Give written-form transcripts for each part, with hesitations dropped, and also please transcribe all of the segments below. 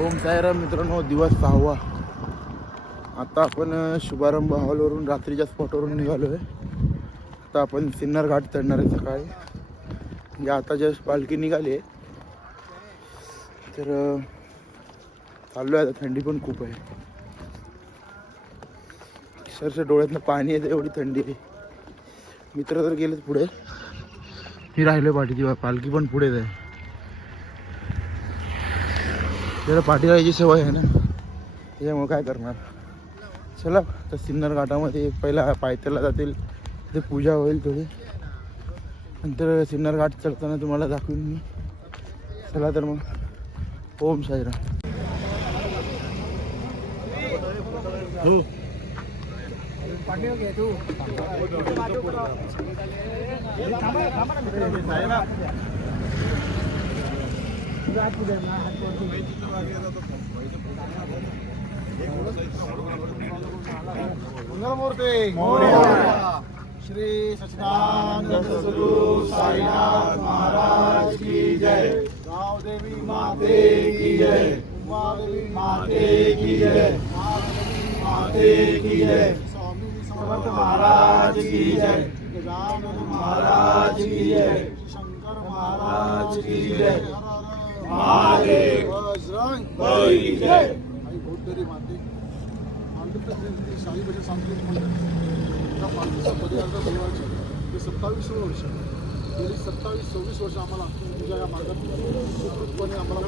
ओम साईराम मित्रांनो, दिवस 6वा. आता आपण शुभारंभ हॉलवरून रात्रीच्या स्पॉटवरून निघालो आहे. आता आपण सिन्नर घाट चढणार आहे सकाळी. म्हणजे आता जस्ट पालखी निघाली आहे तर चाललो आहे. आता थंडी पण खूप आहे, अक्षरशः डोळ्यातनं पाणी येतं, एवढी थंडी आहे. मित्र तर गेलेच पुढे, मी राहिलो पाठीची. पालखी पण पुढेच आहे. त्याला पाठी राहायची सवय आहे ना, त्याच्यामुळे काय करणार. चला तर सिन्नर घाटामध्ये पहिला पायथ्याला जातील, तिथे पूजा होईल थोडी, नंतर सिन्नर घाट चढताना तुम्हाला दाखवीन मी. चला तर मग ओम साईराम. हो मंगलमूर्ती श्री सच्चिदानंद सद्गुरु साईनाथ महाराज की जय. गावदेवी माते की जय. उमादेवी माते की जय. महादेवी माते की जय. स्वामी समर्थ महाराज की जय. गजानन महाराज की जय. शंकर महाराज की जय. महादेव बजरंग बली की जय. आई बौद्धरी माते शाही भजन सांस्कृतिक मंडळ या पालखीचा पदयात्रा देवाची ते 27 वर्ष, गेली 27-26 वर्ष आम्हाला तुमच्या या मार्गात सुखरूपपणे आम्हाला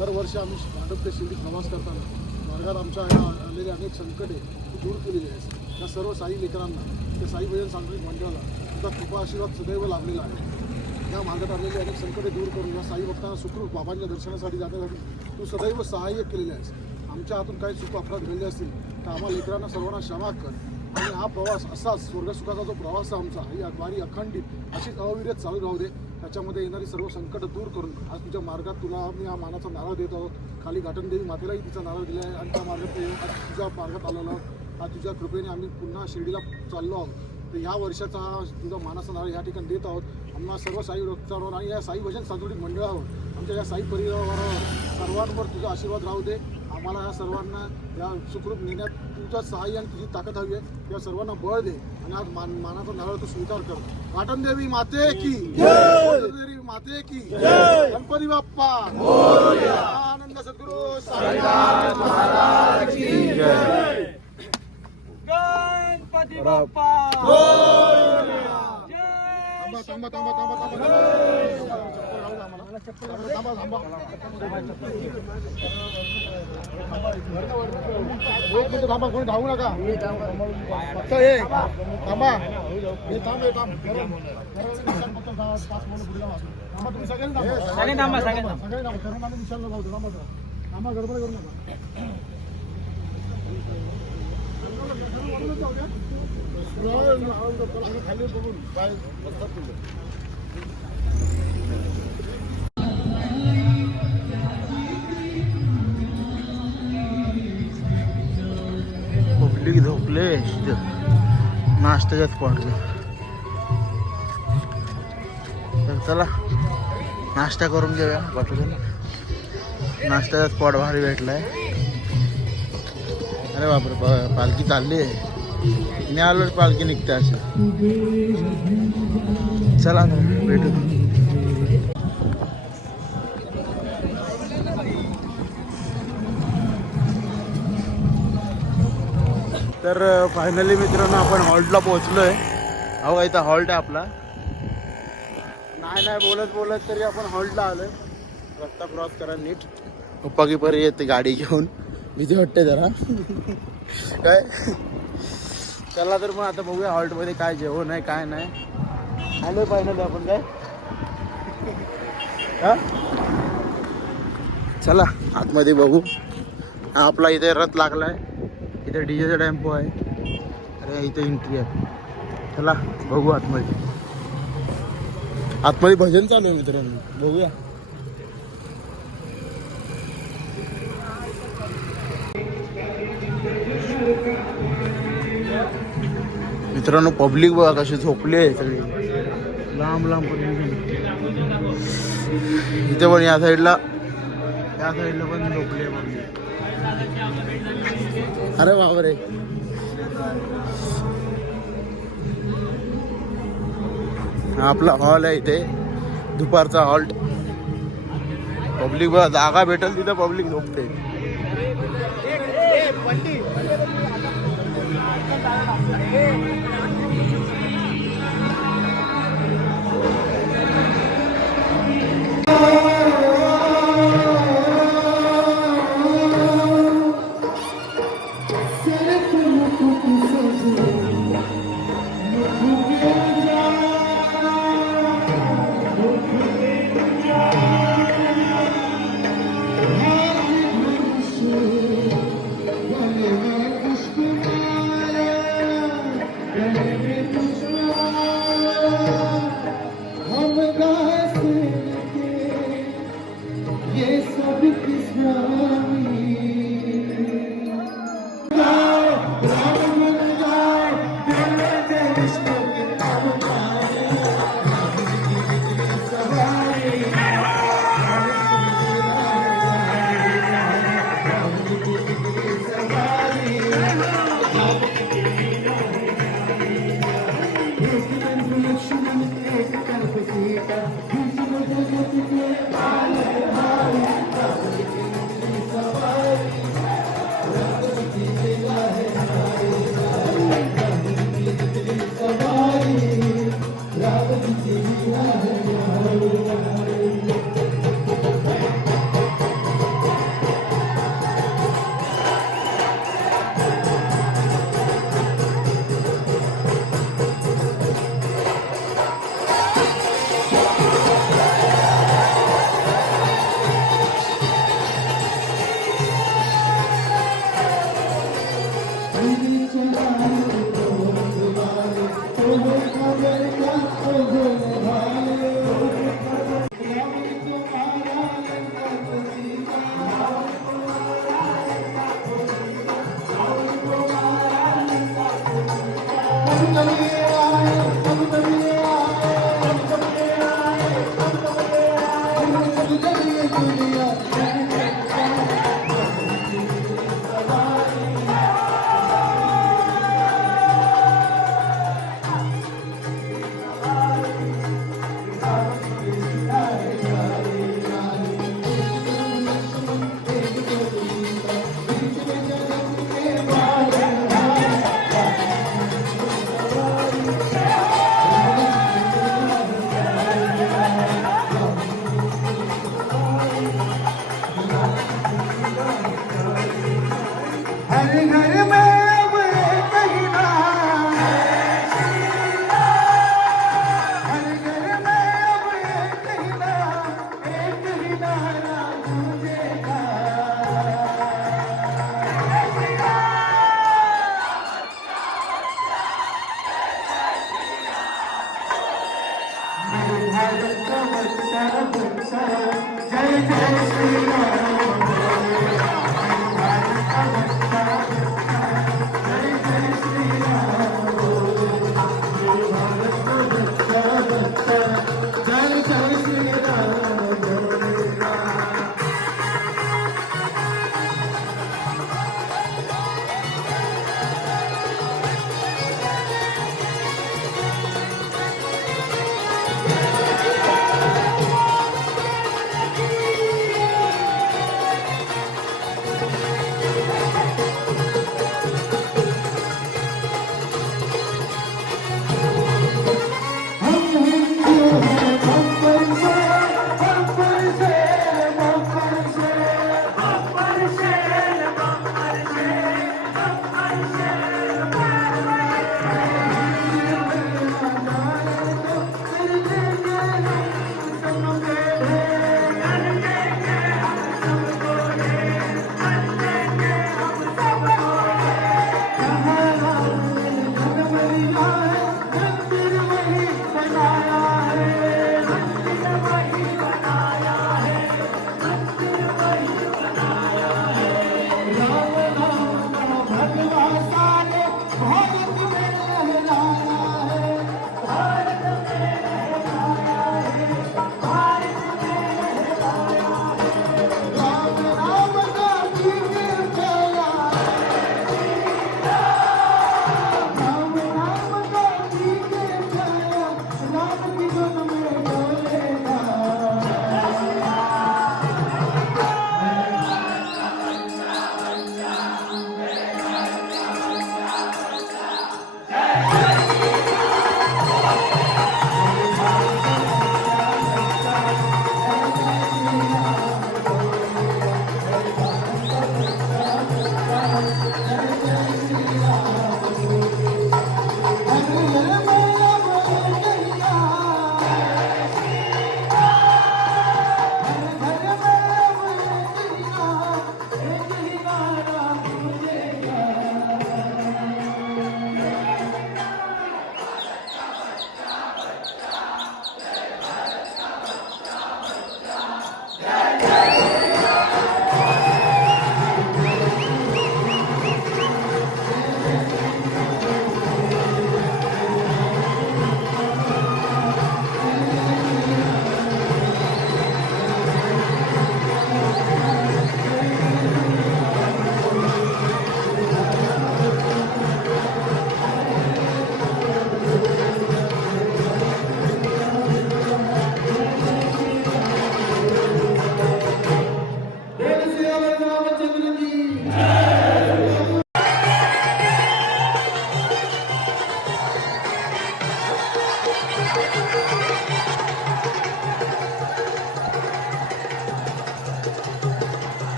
दरवर्षी आम्ही भांडप ते शिर्डीत प्रवास करताना मार्गात आमच्या आलेले अनेक संकटे दूर केलेली आहेत. या सर्व साई लेकरांना ते साई भजन सांस्कृतिक मंडळाला तुझा कृपा आशीर्वाद सदैव लाभलेला आहे. या मार्गात आलेले अनेक संकटे दूर करून या साई भक्तांना सुखरूप बाबांच्या दर्शनासाठी जाण्यासाठी तू सदैव सहाय्य केलेले आहेस. आमच्या हातून काही चूक अपराध घडले असतील तर आम्हाला लेकरांना सर्वांना क्षमा कर. आणि हा प्रवास असाच स्वर्गसुखाचा जो प्रवास आहे आमचा, ही वारी अखंडित अशीच अविरत चालू राहू दे. त्याच्यामध्ये येणारी सर्व संकट दूर करून आज तुझ्या मार्गात तुला मी हा मानाचा नारळ देत आहोत. खाली घाटनदेवी मातेलाही तिचा नारळ दिला आहे आणि त्या मार्गात आज तुझ्या मार्गात आलेलो आहोत. आज तुझ्या कृपेने आम्ही पुन्हा शिर्डीला चाललो आहोत. तर ह्या वर्षाचा तुझा मानाचा नारळ या ठिकाणी देत आहोत. आम्हाला सर्व साई भक्तांवर आणि या साई भजन सांस्कृतिक मंडळावर आमच्या या साई परिवारावर सर्वांवर तुझा आशीर्वाद राहू दे. आम्हाला या सर्वांना या सुखरूप नेण्यात तुझं सहाय्य आणि तुझी ताकद हवी आहे. या सर्वांना बळ दे आणि आज मानाचा नारळ तू स्वीकार कर. घाटनदेवी माते की जय. माते की जय. गणपती बाप्पा मोरया. आनंद सद्गुरु साईनाथ महाराज की जय. गणपती बाप्पा मोरया. थांबा थांबा थांबा थांबा थांबा कोणी धावू नका. फक्त हे थांबा, हे थांब, हे थांब. तुम्ही सगळ्यांनी थांबा, सगळ्यांनी थांबा. कारण आम्ही विशालला जाऊ. थांबा, गडबड करू नका. खाली बघून पाय पब्लिक झोपले नाश्त्याच्या स्पॉटला. तर चला नाश्ता करून घेऊया पटकन. नाश्त्याचा स्पॉट भारी भेटलाय. अरे बापरे, पालखी चालली आहे. मी आलो पालखी निघते अशी. चला ना भेटू. तर फायनली मित्रांनो आपण हॉल्टला पोहोचलो आहे. अहो इथं हॉल्ट आहे आपला. नाही बोलत बोलत तरी आपण हॉल्टला आलोय. रस्ता क्रॉस करा नीट. पप्पा की परी येते गाडी घेऊन, भीती वाटते जरा. काय चला तर मग आता बघूया हॉल्टमध्ये काय जेवण आहे काय नाही. आलोय फायनली आपण. काय हा चला आतमध्ये बघू. आपला इथे रथ लागलाय. इथे डीजेचा टेम्पो आहे. अरे इथे एंट्री आहे. चला बघू आतमध्ये. आतमध्ये भजन चालू आहे मित्रांनो, बघूया. मित्रांनो पब्लिक बघा कशी झोपली आहे सगळी. लांब लांब पण इथे पण या साईडला त्या साईडला पण झोपले मम्मी. अरे बापरे. हा आपला हॉल आहे इथे, दुपारचा हॉल्ट. पब्लिक बघा, जागा भेटेल तिथं पब्लिक झोपते.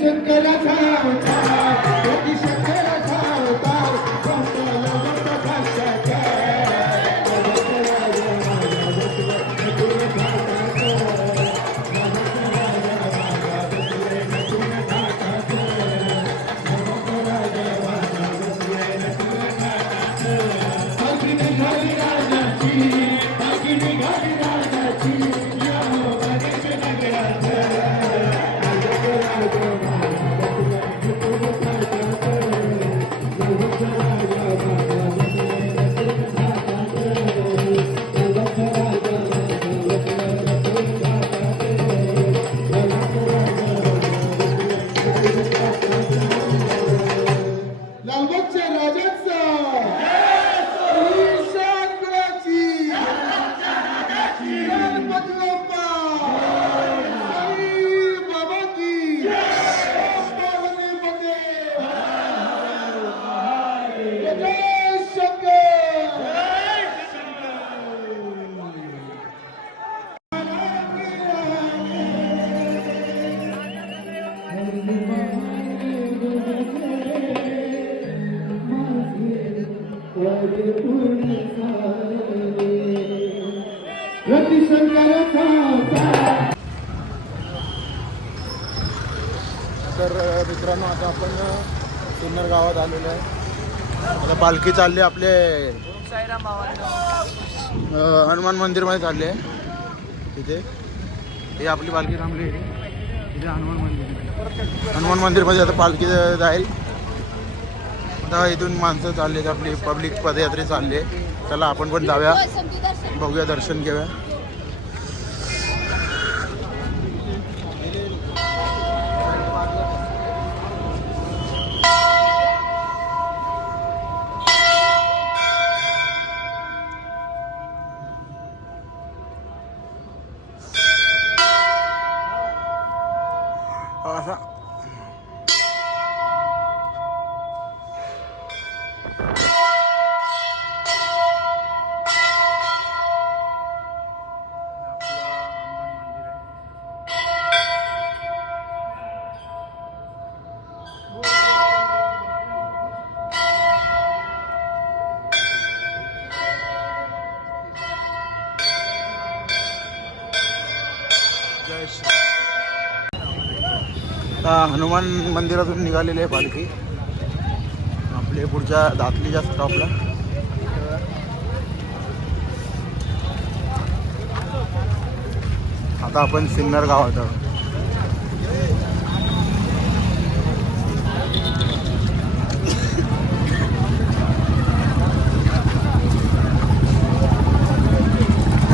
शंकराचा अवतार शंकराचा अवतार लालबागच्या राजांचा ईशानगडाची गणपती बाप्पा साई बाबा की पावनी पते जय शंकर तर मित्रांनो आता आपण सिन्नर गावात आलेलो आहे. आता पालखी चालली आपले हनुमान मंदिरमध्ये चालली आहे. तिथे ही आपली पालखी थांबली आहे. तिथे हनुमान मंदिरमध्ये आता पालखी जाईल. आता इथून माणसं चालली आहेत, आपली पब्लिक पदयात्रा चालली आहे. चला आपण पण जाऊया, बघूया, दर्शन घेऊया. असा जय श्री हनुमान मंदिरातून निघालेली आहे पालखी आपले पुढच्या दातलीच्या स्टॉपला. आता आपण सिन्नर गावात आहोत.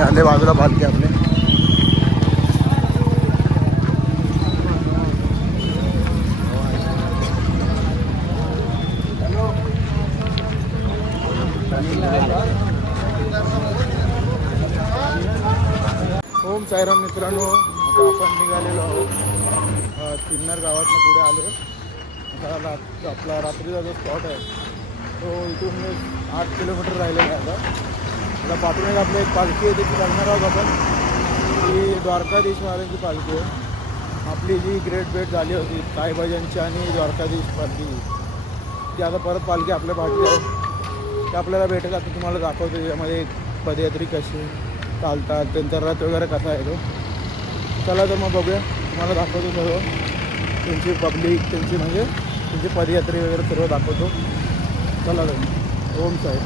आले बाजूला पालखी आपले. ओम साईराम मित्रांनो, आता आपण निघालेलो आहोत सिन्नर गावातनं पुढे आलो. आता आपला रात्रीचा जो स्पॉट आहे तो इथून 8 किलोमीटर राहिलेला आहे. आता पाठून आपली एक पालखी आहे, तिथे बघणार आहोत आपण. ही द्वारकाधीश महाराजांची पालखी आहे. आपली जी ग्रेट भेट झाली होती साईबाबांची आणि द्वारकाधीश पालखी, ती आता परत पालखी आपल्या पाठी आहे. ते आपल्याला भेटेल. आता तुम्हाला दाखवतो त्याच्यामध्ये पदयात्री कशी चालतात, त्यांचा रथ वगैरे कसा आहे तो. चला तर मग बघूया, तुम्हाला दाखवतो सर्व त्यांची पब्लिक, त्यांची म्हणजे त्यांची पदयात्री वगैरे सर्व दाखवतो. चला तर. ओम साई.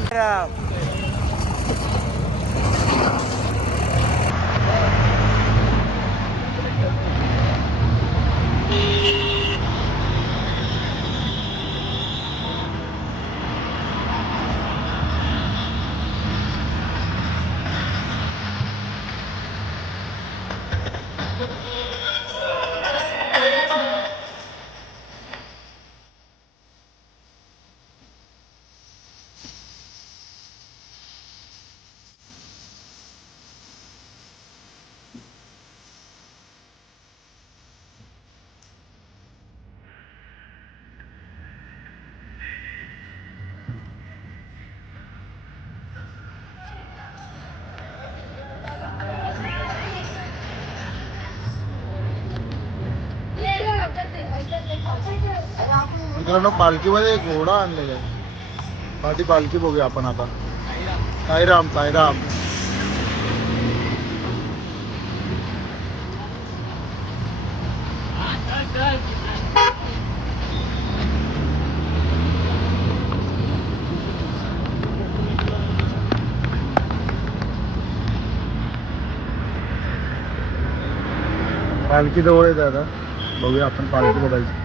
मित्रांनो पालखीमध्ये एक घोडा आणलेला आहे. पाठी पालखी बघूया आपण आता. साईराम साईराम. पालखी जवळ येते आता. बघूया आपण पालखी बघायची.